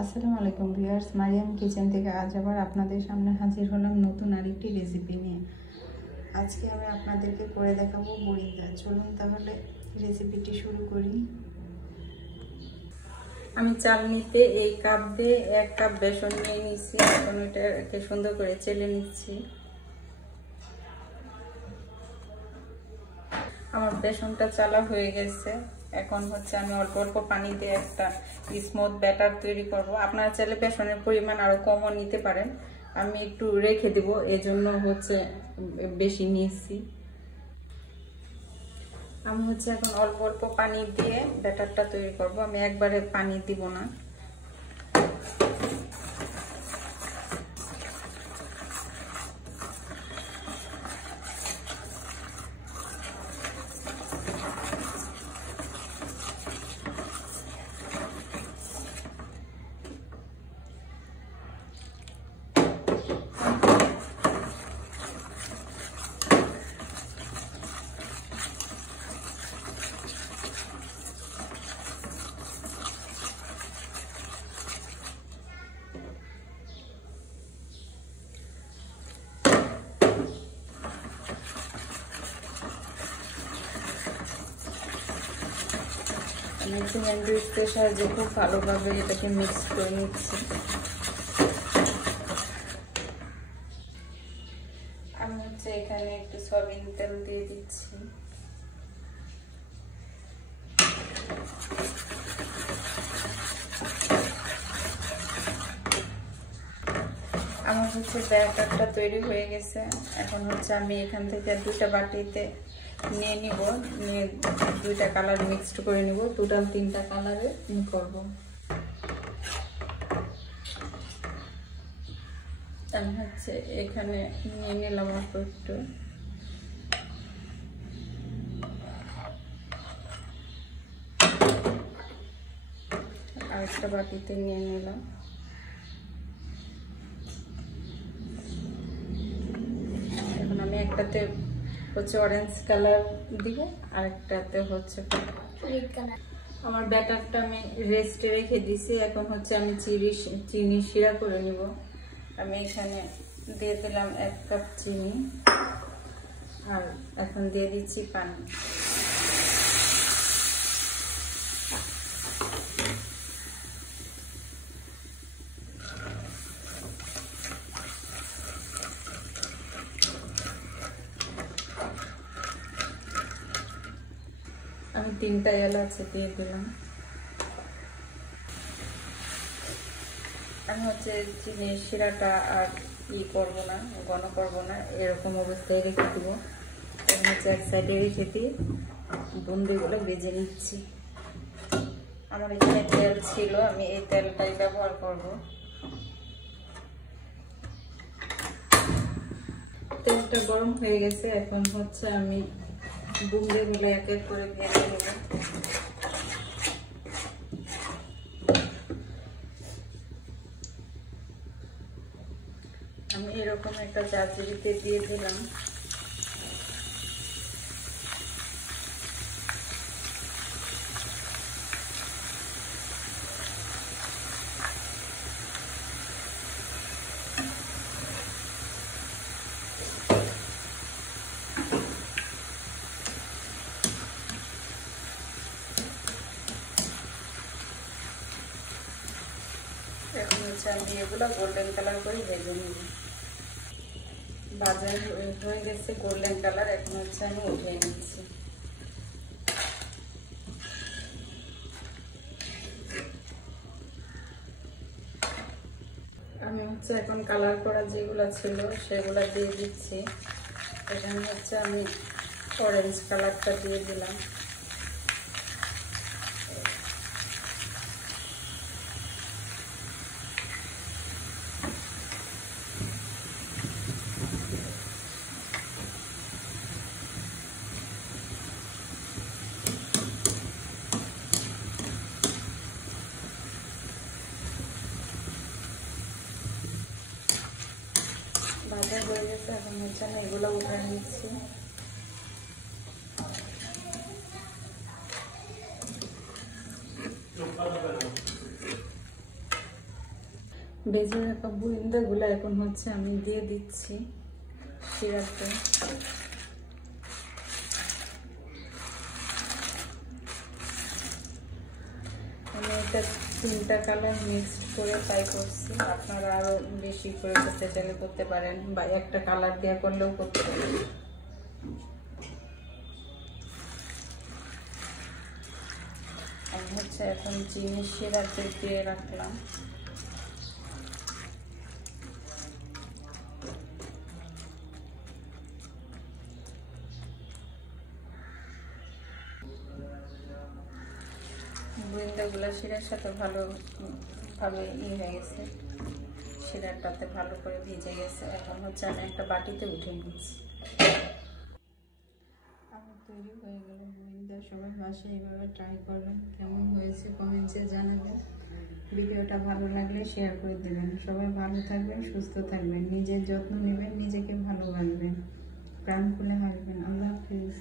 আসসালামু আলাইকুম viewers, Mariam kitchen থেকে আজ আবার আপনাদের সামনে হাজির হলাম নতুন আরেকটি রেসিপি নিয়ে। আজকে আমি আপনাদেরকে করে দেখাবো বড়িদা। চলুন তাহলে রেসিপিটি শুরু করি। আমি চালনিতে এই কাপ দিয়ে 1 কাপ বেসন নিয়ে নিচ্ছি। এখন এটাকে সুন্দর করে চেলে নিচ্ছি। আমার বেসনটা চালা হয়ে গেছে। এখন হচ্ছে আমি অল্প অল্প পানি দিয়ে একটা স্মুথ ব্যাটার তৈরি করব। আপনারা চাইলে বেসনের পরিমাণ আরো কমও নিতে পারেন। আমি একটু রেখে দেব, এজন্য হচ্ছে বেশি নিয়েছি। আমি হচ্ছে এখন অল্প অল্প পানি দিয়ে ব্যাটারটা তৈরি করব। আমি একবারে পানি দিব না। আমি একটু হ্যান্ড উইস্কের সাহায্যে খুব ভালোভাবে এটাকে মিক্স করে নিচ্ছি। আমি হচ্ছে এখানে একটু সয়াবিন তেল দিয়ে দিচ্ছি। আমার হচ্ছে ব্যাটারটা তৈরি হয়ে গেছে। এখন হচ্ছে আমি এখান থেকে 2টা বাটিতে নিয়ে নিব, নিয়ে 2টা কালার মিক্সড করে নিব। টোটাল 3টা কালারে করব। আমি হচ্ছে এখানে নিয়ে নিলাম অল্প একটু। আরেকটা বাটিতে নিয়ে নিলাম। এখন আমি একটাতে হচ্ছে অরেঞ্জ কালার দিব, আরেকটাতে হচ্ছে রেড কালার। আমার ব্যাটারটা আমি রেস্টে রেখে দিছি। এখন হচ্ছে আমি চিনি শিরা করে নিব। আমি এখানে দিয়ে দিলাম 1 কাপ চিনি, আর এখন দিয়ে দিচ্ছি পানি। আমি 3টা এলাচ দিয়ে দিলাম। আমি হচ্ছে চিনির শিরাটা আর করবো না, ঘন করবো না, এরকম অবস্থায় রেখে দিব। এখন হচ্ছে এক সাইডে রেখে দিয়ে বুন্দিগুলো ভেজে নিচ্ছি। আমার এখানে তেল ছিল, আমি এই তেলটাই ব্যবহার করব। তেলটা গরম হয়ে গেছে। এখন হচ্ছে আমি বুন্দিগুলো এক এক করে ভেজে নেব। আমি এরকম একটা জারজুরিতে দিয়ে দিলাম। এখন হচ্ছে আমি এগুলো গোল্ডেন কালার করে ভেজে নিব। ভাজা হয়ে গেছে গোল্ডেন কালার। এখন হচ্ছে আমি উঠিয়ে নিচ্ছি। আমি হচ্ছে এখন কালার করা যেগুলো ছিল সেগুলো দিয়ে দিচ্ছি। এখানে হচ্ছে আমি অরেঞ্জ কালারটা দিয়ে দিলাম। ভাজা হয়ে গেছে। এখন হচ্ছে আমি এগুলো উঠে নিচ্ছি। ভেজে রাখা বুইন্দাগুলো এখন হচ্ছে আমি দিয়ে দিচ্ছি সিরাপে। আমি এটা 3টা কালার মিক্সড করে ফ্রাই করছি। আপনারা আরো বেশি করে করতে চাইলে করতে পারেন, বা একটা কালার দিয়ে করলেও করতে পারেন। আমি হচ্ছে এখন চিনি সিরাপে দিয়ে রাখলাম। বুইন্দাগুলো শিরার সাথে ভালোভাবে হয়ে গেছে, শিরাটাতে ভালো করে ভিজে গেছে। এখন হচ্ছে আমি একটা বাটিতে উঠে নিচ্ছি। আমার তৈরি হয়ে গেল বুইন্দা। সবাই বাসায় এইভাবে ট্রাই করবেন, কেমন হয়েছে কমেন্টসে জানাবেন। ভিডিওটা ভালো লাগলে শেয়ার করে দেবেন। সবাই ভালো থাকবেন, সুস্থ থাকবেন, নিজের যত্ন নেবেন, নিজেকে ভালোবাসবেন, প্রাণ খুলে হাসবেন। আল্লাহ হাফিজ।